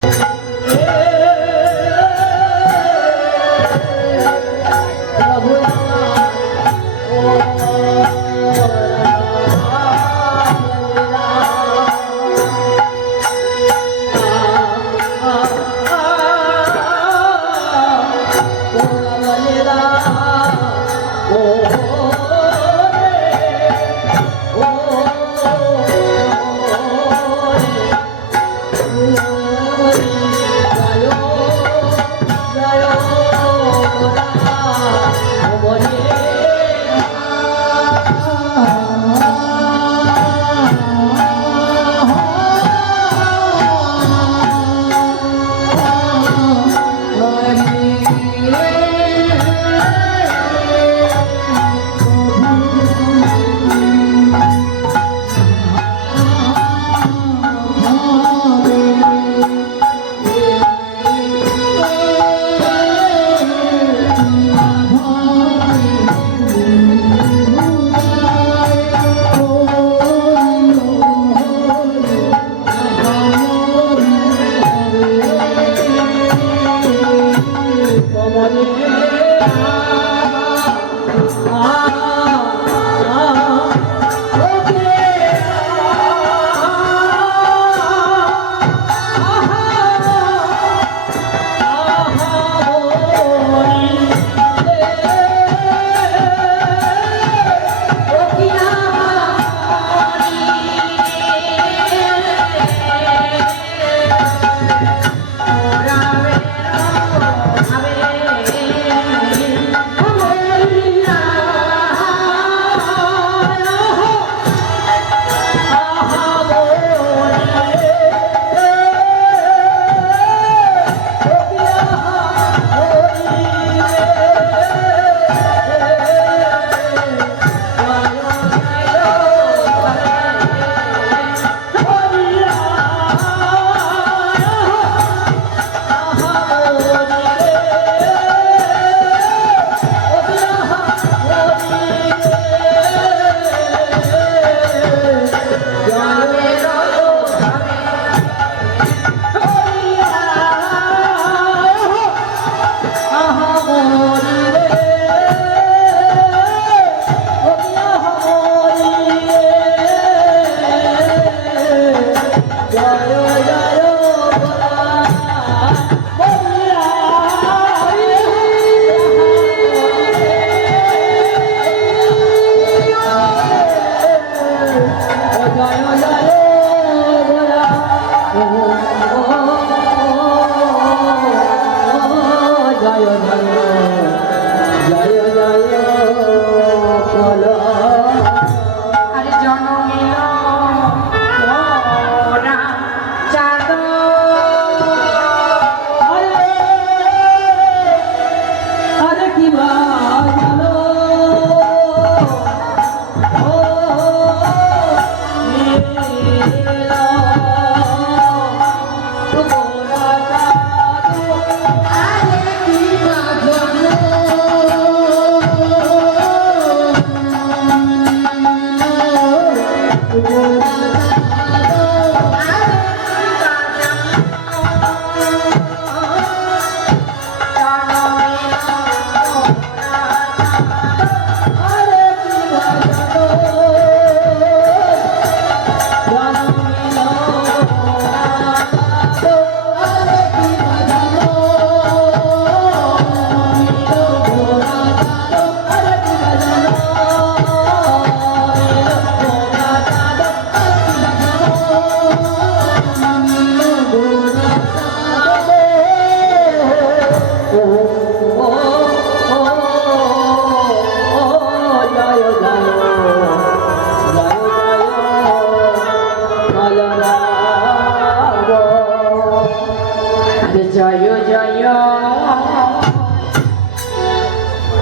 哎。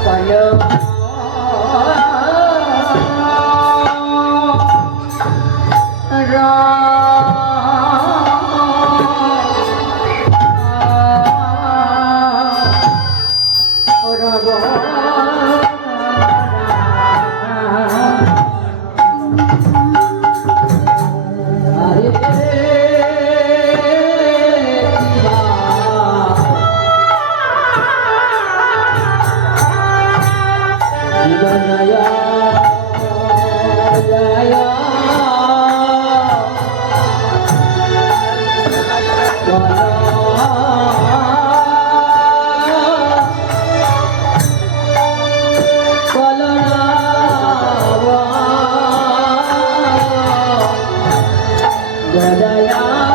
ก่อนเดิม Sadaya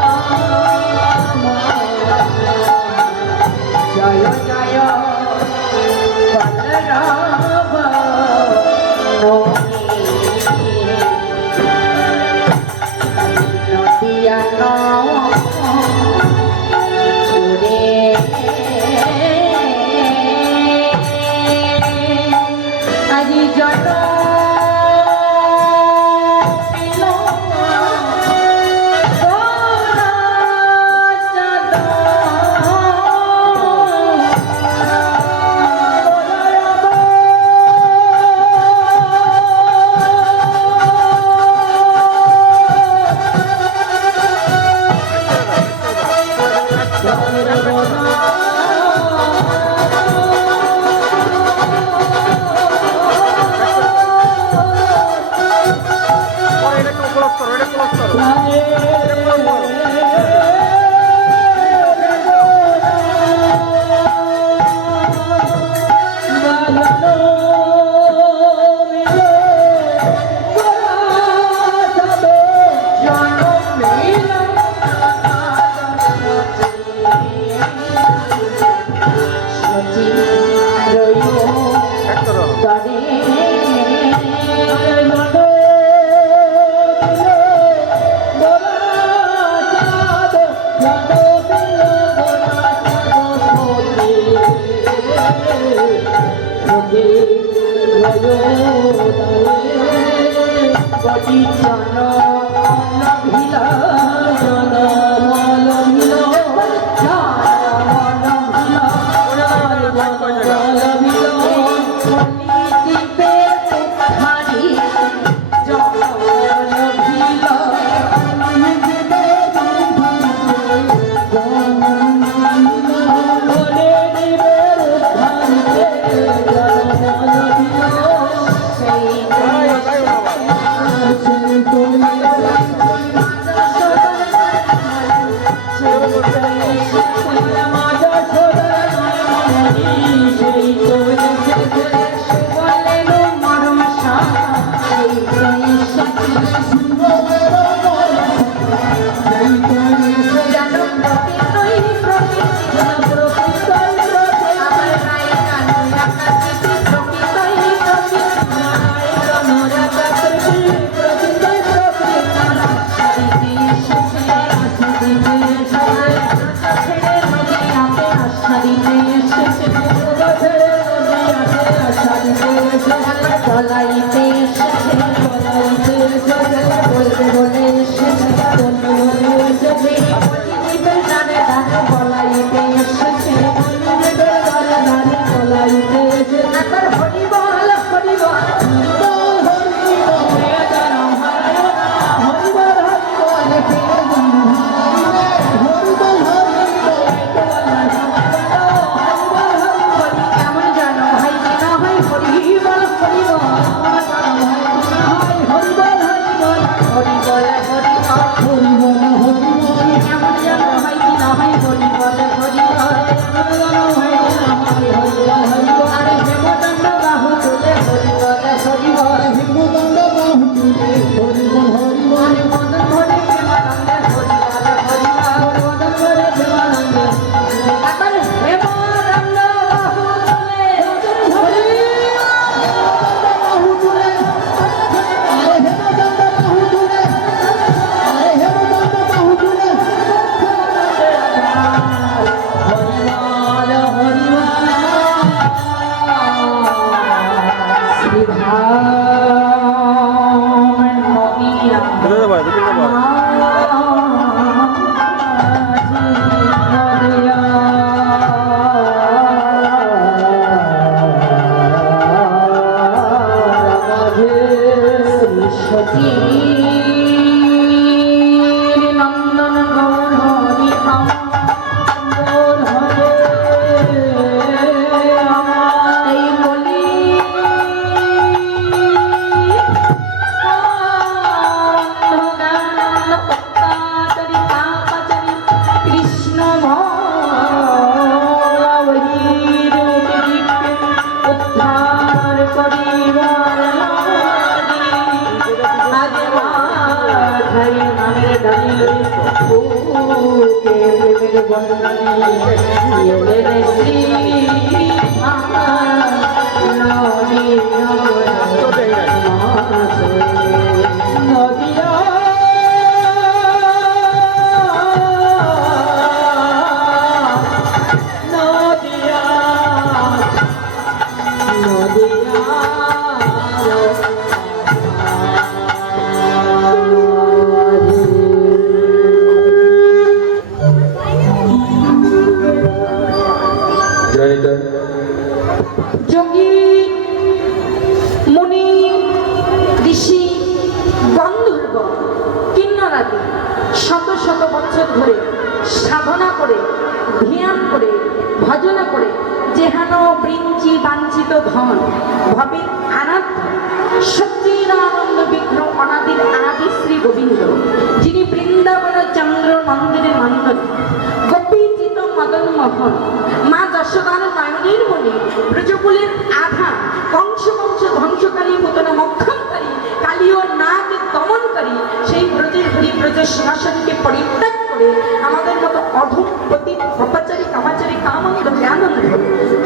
এটা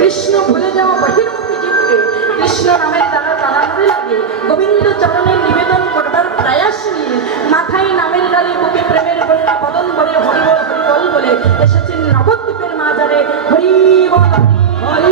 কৃষ্ণ ভুলে যাওয়া বহির্মুখী জীবকে কৃষ্ণ নামের দ্বারা তাড়ানোর লাগে। গোবিন্দ চরণের নিবেদন করবার প্রয়াস নিয়ে মাথায় নামের গালি বুকে প্রেমের বন্যা বদন বলে হরিবল হরিবল বলে এসেছেন নবদ্বীপের মাজারে। হরিবল হরি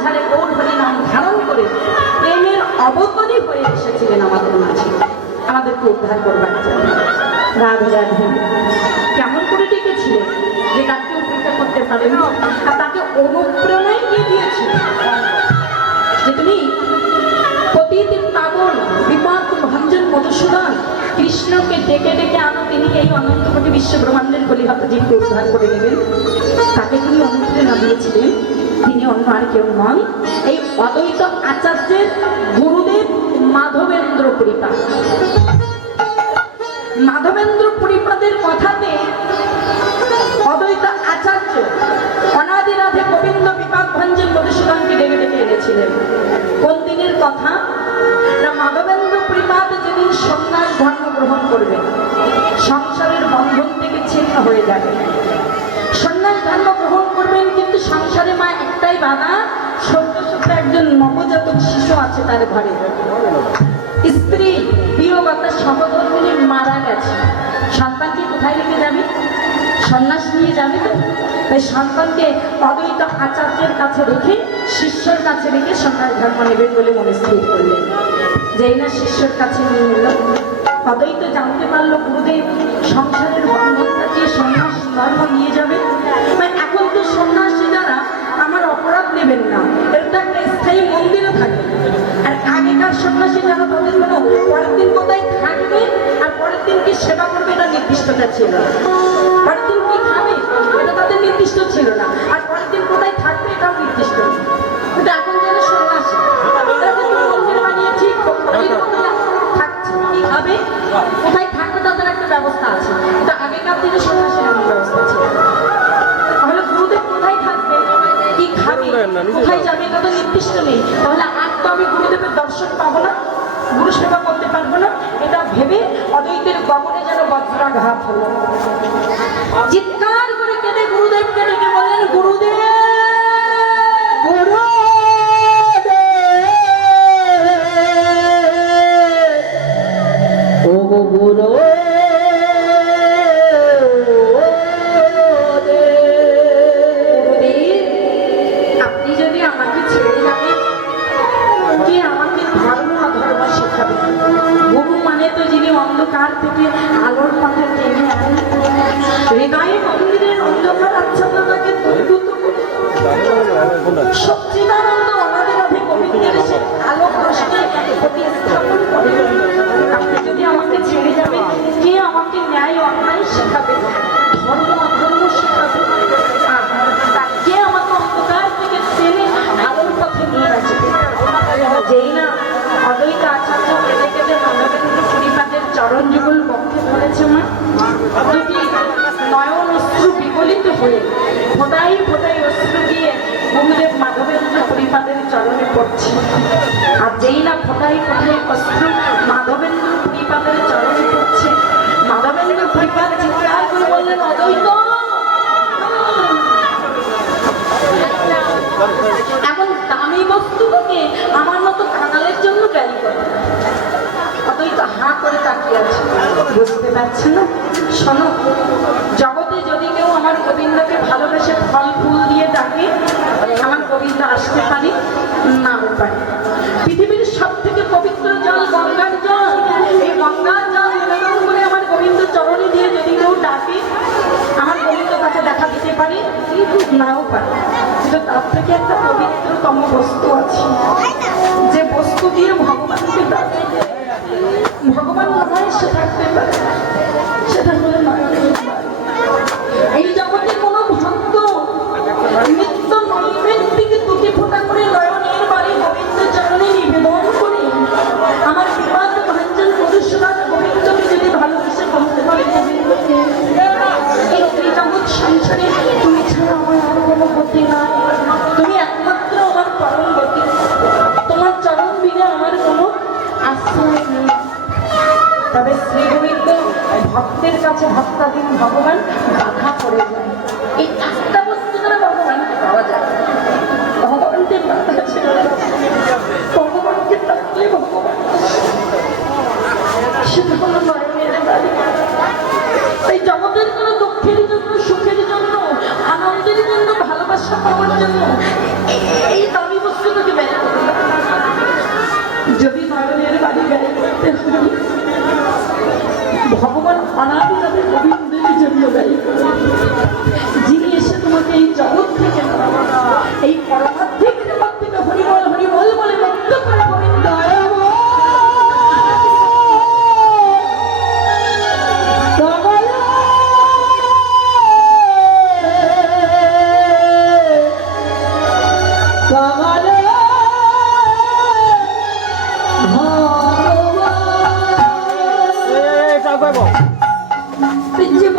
মাঝারে গৌর নাম ধারণ করে প্রেমের অবতরী হয়ে এসেছিলেন আমাদের মাঝে? আমাদেরকে উদ্ধার করবার জন্য। কেমন করে ডেকেছিলেন? যে তাকে উপেক্ষা করতে পারেন আর তাকে অনুপ্রেরণাই দিয়ে দিয়েছিলেন যে তুমি প্রতিদিন পাগল, বিপাক, ভঞ্জন, মধুসূদন, কৃষ্ণকে ডেকে ডেকে আনো, তিনি এই অনন্ত কোটি বিশ্ব ব্রহ্মাণ্ডের কলিহত জীবকে উদ্ধার করে নেবেন। তাকে তিনি অনুপ্রেরণা দিয়েছিলেন। তিনি অন্য আর কেউ নন। এই অদ্বৈত আচার্যের গুরুদেব মাধবেন্দ্র পরিপাত মাধবেন্দ্র পরিপাদের কথাতে অদ্বৈত আচার্য অনাদি গোবিন্দ বিপাক ভঞ্জন মধুসূদনকে ডেকে ডেকে এনেছিলেন। কোন দিনের কথা? না, মাধবেন্দ্র পরিপাদ যেদিন সন্ন্যাস ধর্ম গ্রহণ করবে সংসারের বন্ধন থেকে ছিন্ন হয়ে যাবে। সন্ন্যাস ধর্ম করবেন, কিন্তু সংসারে মা একটাই বাধা সত্য সত্য একজন নবজাতক শিশু আছে তার ঘরে। স্ত্রী প্রিয় প্রিয়বাতা সহধর্মিনী মারা গেছে। সন্তানকে কোথায় রেখে যাবে? সন্ন্যাস নিয়ে যাবে তো? তাই সন্তানকে অদ্বৈত আচার্যের কাছে রেখে, শিষ্যর কাছে রেখে সন্ন্যাস ধর্ম নেবেন বলে মনে স্থির করলেন। যেই না শিষ্যর কাছে নিয়ে নিল। অদ্বৈত জানতে পারল, গুরুদেব সংসারের বন্ধন কাটিয়ে সন্ন্যাস ধর্ম নিয়ে যাবে। আগেকার সন্ন্যাসী যারা তাদের কোনো পরের দিন কোথায় থাকবে আর পরের দিন কি সেবা করবে এটা নির্দিষ্টটা ছিল। পরের দিন কি খাবে এটা তাদের নির্দিষ্ট ছিল না। আর পরের দিন কোথায় থাকবে এটাও নির্দিষ্ট। কিন্তু এখন যারা সন্ন্যাসী। থাকছে, কি খাবে, কোথায় থাকবে তাদের একটা ব্যবস্থা আছে। কিন্তু আগেকার দিনে সন্ন্যাসীর ব্যবস্থা ছিল। কোথায় যাবে? এটা তো নির্দিষ্ট নেই। তাহলে আর তো আমি গুরুদেবের দর্শন পাবো না গুরু সেবা করতে পারব না এটা গগনে যেন বজ্রাঘাত হলো। চিৎকার করে কেঁদে গুরুদেবকে ডেকে বললেন গুরুদেব! ও গো গুরু! সচ্চিদানন্দ আমাদের মধ্যে গোবিন্দের সে প্রতিস্থাপন করে। আপনি যদি আমাকে ছেড়ে যাবেন, কে আমাকে ন্যায় অন্যায় শেখাবে? ধর্ম অধর্ম শেখাবে? কে আমাকে অন্ধকার থেকে টেনে আলোর পথে নিয়ে আসবে? না, অদ্বৈত আচার্য চরণ যুগল বক্ষে ধরেছে মা। দুটি নয়ন অশ্রু বিগলিত হয়ে ফোটাই ফোটাই অশ্রু দিয়ে গুরুদেব মাধবেন্দ্র পরিপাদের চরণে পড়ছে। আর যেই না ফোটাই ফোটাই অশ্রু মাধবেন্দ্র পরিপাদের চরণে পড়ছে। মাধবেন্দ্র পরিপাদ চিৎকার করে বললেন, অদ্বৈত? এমন দামি বস্তুটাকে আমার মতো কাঙালের জন্য ব্যয় করে। অতই তো হাঁ করে তাকিয়ে আছে। বুঝতে পারছি না? শোনো, জগতে যদি কেউ আমার গোবিন্দকে ভালোবেসে ফল, ফুল দিয়ে ডাকে আমার গোবিন্দ আসতে পারে না পারে। পৃথিবীর সব থেকে পবিত্র জল গঙ্গার জল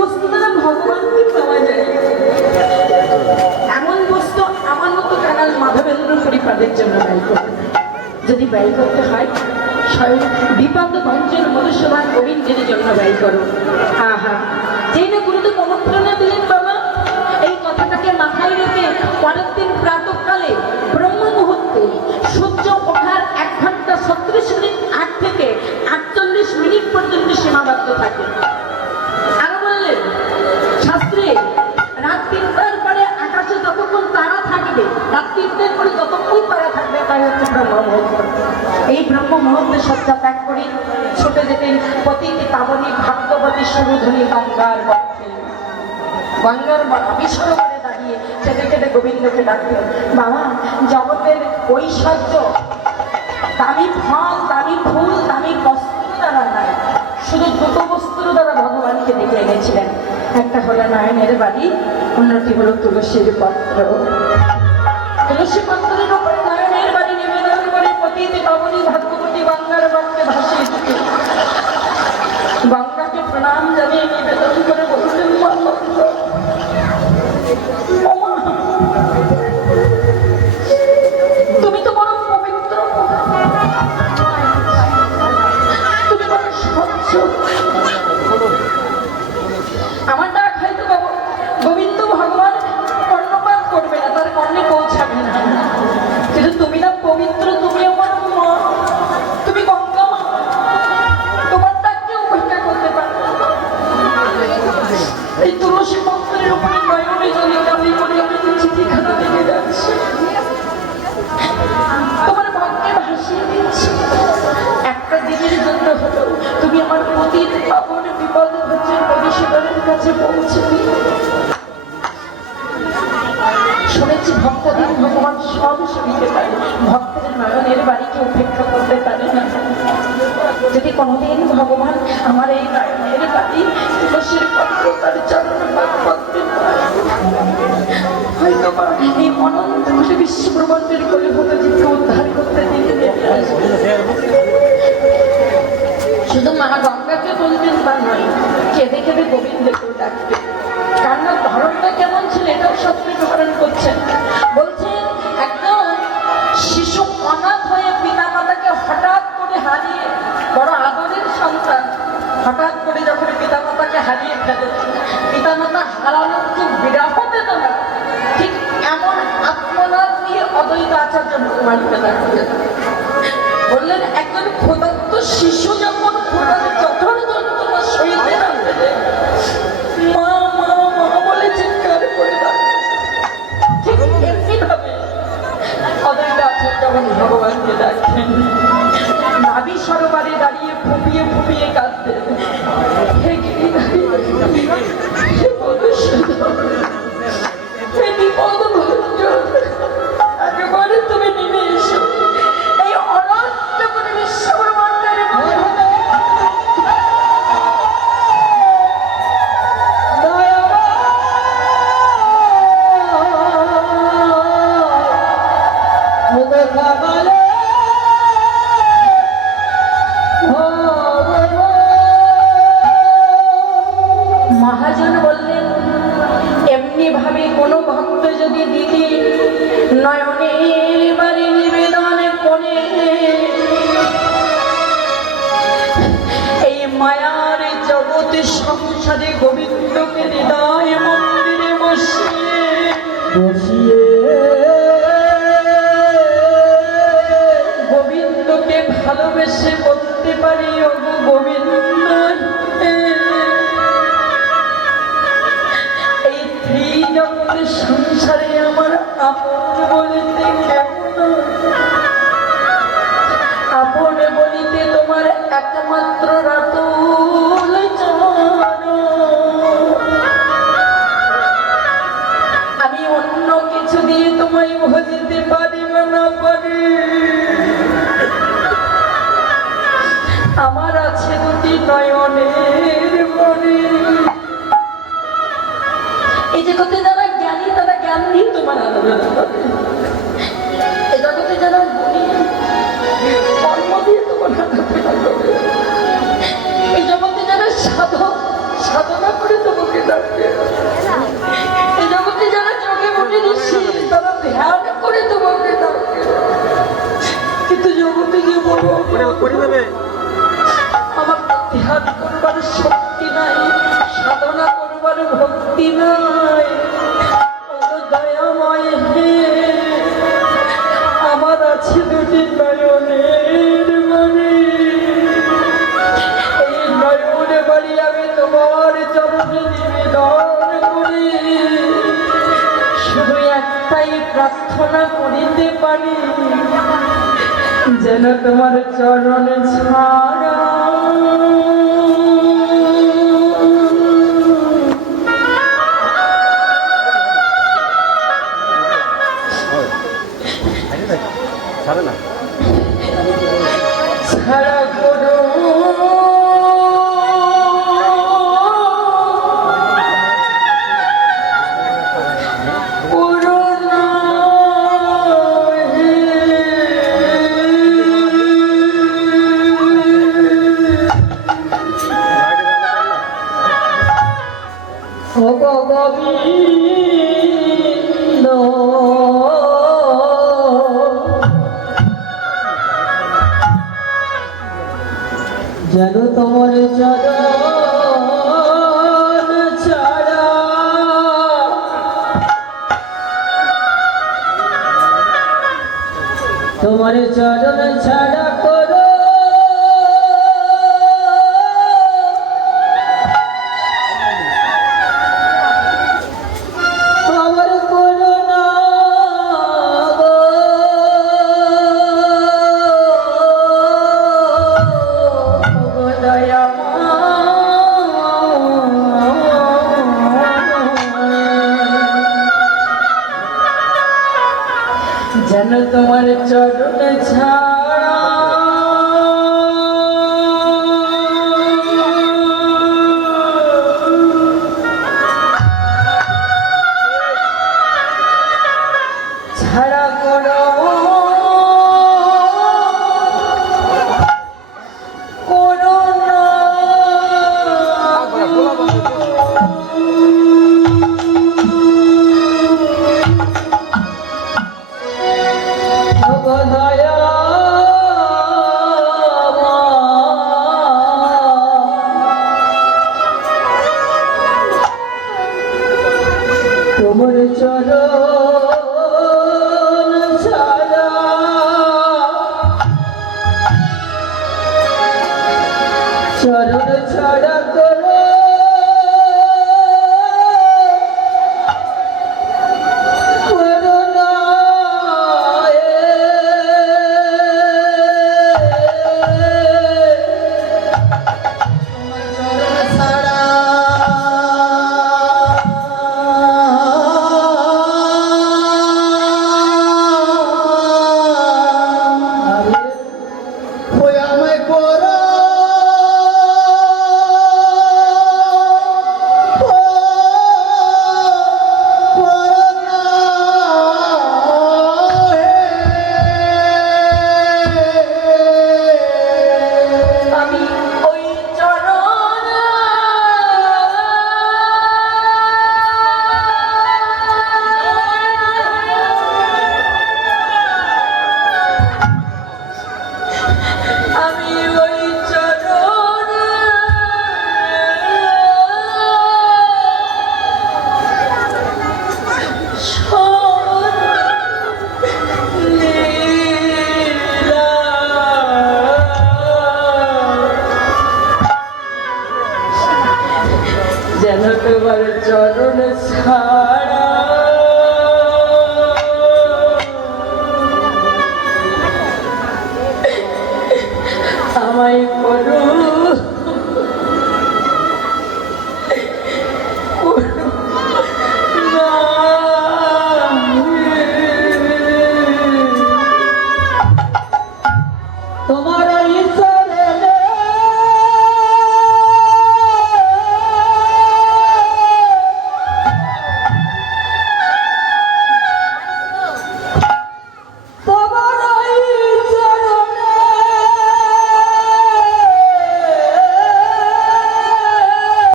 বস্তু এমন বস্তু আমার মতো কানাল পরিপাদের জন্য ব্যয় করবে যদি ব্যয় করতে হয়, স্বয়ং বিপদ ভঞ্জন মধুসূদন গোবিন্দের জন্য ব্যয় করো। হা হা যেই না গুরুদেব অনুপ্রেরণা দিলেন বাবা, এই কথাটাকে মাথায় রেখে পরের দিন প্রাতকালে ব্রহ্ম মুহূর্তে সূর্য ওঠার এক ঘণ্টা ছত্রিশ মিনিট আট থেকে আটচল্লিশ মিনিট পর্যন্ত সীমাবদ্ধ থাকে। তিনটের পরে যতক্ষণ তারা থাকবে, তাই হচ্ছে ব্রহ্ম এই সজ্জা ত্যাগ করে। ছুটে যেতেন ভাগ্যবতী গঙ্গার গঙ্গার দাঁড়িয়ে গোবিন্দকে বাবা, জগতের ঐশ্বর্য, দামি ফল, দামি ফুল, দামি দ্বারা শুধু দুটো বস্তুর দ্বারা ভগবানকে ডেকে এনেছিলেন। একটা হলো নয়নের বাড়ি, অন্যটি হলো তুলসীর পত্র। তুলসী পত্রের উপরে নয়নের বাড়ি নিবেদন করে প্রতিটি পাবনী ভাগ্যবতী গঙ্গার বক্ষে ভাসিয়ে দিতে গঙ্গাকে প্রণাম জানিয়ে ছিল এটাও সত্যি ধারণ করছেন বলছেন একদম শিশু অনাথ হয়ে পিতা মাতাকে হঠাৎ করে হারিয়ে, বড় আদরের সন্তান, হঠাৎ করে যখন পিতা মাতাকে হারিয়ে ফেলেছে পিতা মাতা হারানোর যে বিরাহ বেদনা ঠিক এমন আত্মনাথ নিয়ে অদ্বৈত আচার্য ভগবানকে ডাকছেন বললেন, একজন ক্ষুধার্ত শিশু ভগবানকে ডাকেন নাবি সরোবারে দাঁড়িয়ে ফুপিয়ে ফুপিয়ে কাঁদতেন ভজিতে পারিব না পারি আমার আছে দুটি নয়নের মনে যারা জ্ঞানী, তারা জ্ঞান দিয়ে তোমার আলোচনা করে যারা গুণী তোমার এই জগতে যারা সাধক, সাধনা করে তোমাকে এই জগতে যারা চোখে মনে তারা ধ্যান করে তোমাকে কিন্তু জগতে যে বড় করে দেবে আমার ধ্যান করবার শক্তি নাই সাধনা করবার ভক্তি নাই। প্রার্থনা করিতে পারি যেন তোমার চরণে ছাড়া যেন তোমার চরণ ছাড়া। তোমার চরণ ছাড়া